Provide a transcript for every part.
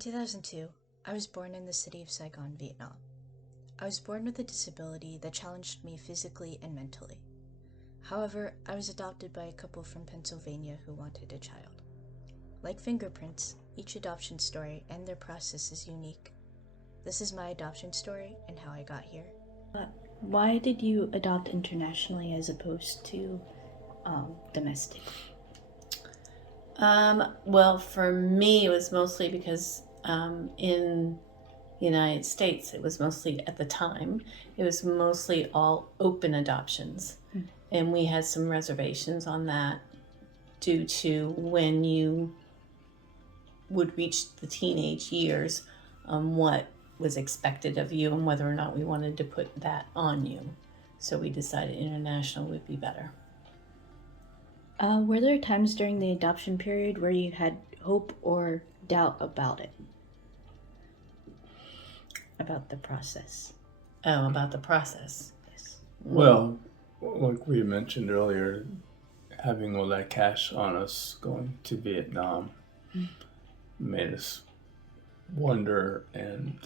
2002, I was born in the city of Saigon, Vietnam. I was born with a disability that challenged me physically and mentally. However, I was adopted by a couple from Pennsylvania who wanted a child. Like fingerprints, each adoption story and their process is unique. This is my adoption story and how I got here. Why did you adopt internationally as opposed to domestic? Well, for me, it was mostly because in the United States, it was mostly, at the time, it was mostly all open adoptions. And we had some reservations on that due to when you would reach the teenage years, what was expected of you and whether or not we wanted to put that on you. So we decided international would be better. Were there times during the adoption period where you had hope or doubt about it? About the process? Oh, about the process. Yes. Well, like we mentioned earlier, having all that cash on us going to Vietnam made us wonder, and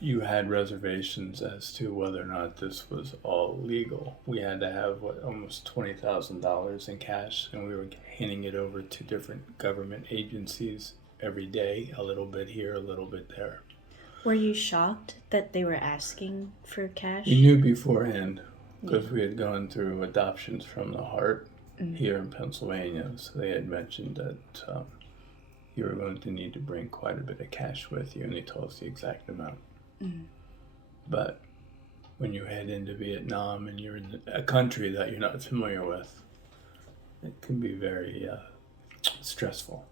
you had reservations as to whether or not this was all legal. We had to have almost $20,000 in cash, and we were handing it over to different government agencies every day, a little bit here, a little bit there. Were you shocked that they were asking for cash? We knew beforehand because we had gone through adoptions from the heart here in Pennsylvania, so they had mentioned that you were going to need to bring quite a bit of cash with you, and they told us the exact amount. But when you head into Vietnam and you're in a country that you're not familiar with, it can be very stressful.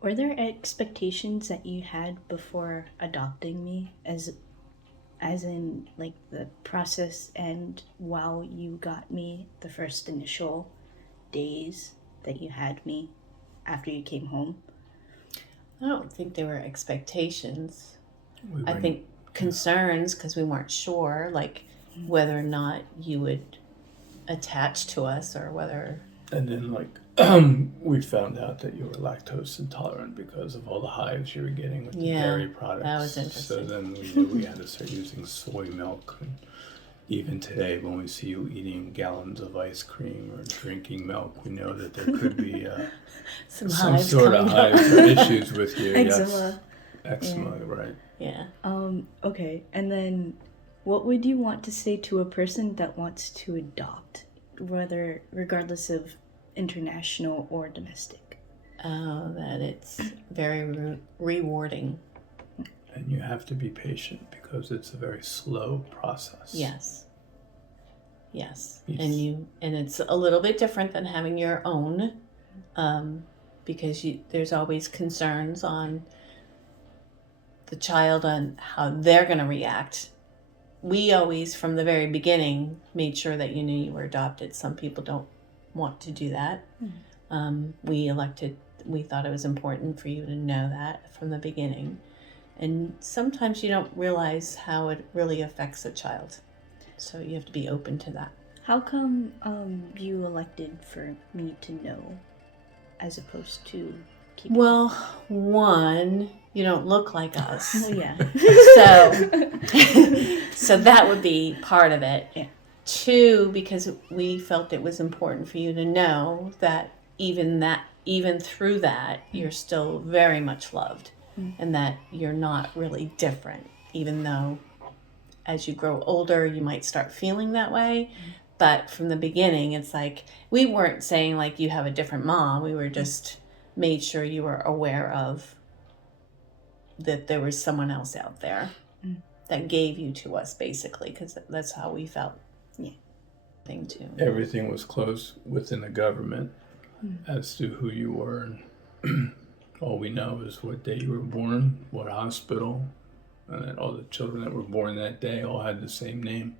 Were there expectations that you had before adopting me, as in like the process and while you got me, the first initial days that you had me after you came home? I don't think there were expectations. I think concerns, because we weren't sure, like whether or not you would attach to us or whether... And then we found out that you were lactose intolerant because of all the hives you were getting with the dairy products. That was interesting. So then we knew we had to start using soy milk. And even today, when we see you eating gallons of ice cream or drinking milk, we know that there could be some sort of hives or issues with you. Eczema. Yes. Eczema, right. Yeah. Okay, and then what would you want to say to a person that wants to adopt, regardless of international or domestic? That it's very rewarding. And you have to be patient because it's a very slow process. Yes. And it's a little bit different than having your own, because there's always concerns on the child and how they're going to react. We always, from the very beginning, made sure that you knew you were adopted. Some people don't want to do that. We thought it was important for you to know that from the beginning. And sometimes you don't realize how it really affects a child. So you have to be open to that. How come you elected for me to know as opposed to keep... Well, one, you don't look like us. Oh, yeah. So that would be part of it. Yeah. Two, because we felt it was important for you to know that even through that, you're still very much loved. And that you're not really different, even though as you grow older, you might start feeling that way. But from the beginning, it's like, we weren't saying like you have a different mom. We were just made sure you were aware of that there was someone else out there that gave you to us, basically, because that's how we felt. Yeah. Thing too. Everything was closed within the government as to who you were. And all we know is what day you were born, what hospital, and then all the children that were born that day all had the same name.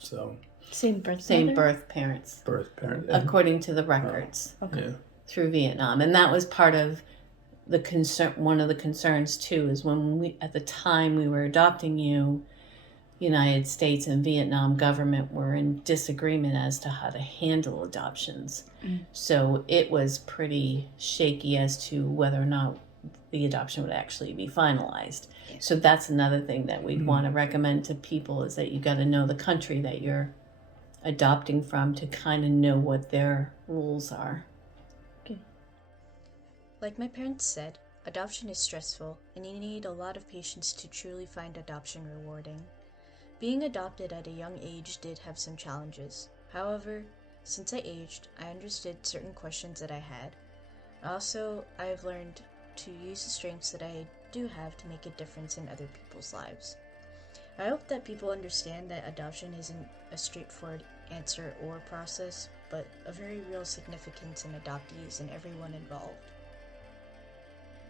So Same birth parents. Birth parent. According to the records. Okay. Yeah. Through Vietnam. And that was part of the concern. One of the concerns too is when at the time we were adopting you, United States and Vietnam government were in disagreement as to how to handle adoptions. So it was pretty shaky as to whether or not the adoption would actually be finalized. Yeah. So that's another thing that we'd want to recommend to people, is that you got to know the country that you're adopting from to kind of know what their rules are. Like my parents said, adoption is stressful, and you need a lot of patience to truly find adoption rewarding. Being adopted at a young age did have some challenges. However, since I aged, I understood certain questions that I had. Also, I have learned to use the strengths that I do have to make a difference in other people's lives. I hope that people understand that adoption isn't a straightforward answer or process, but a very real significance in adoptees and everyone involved.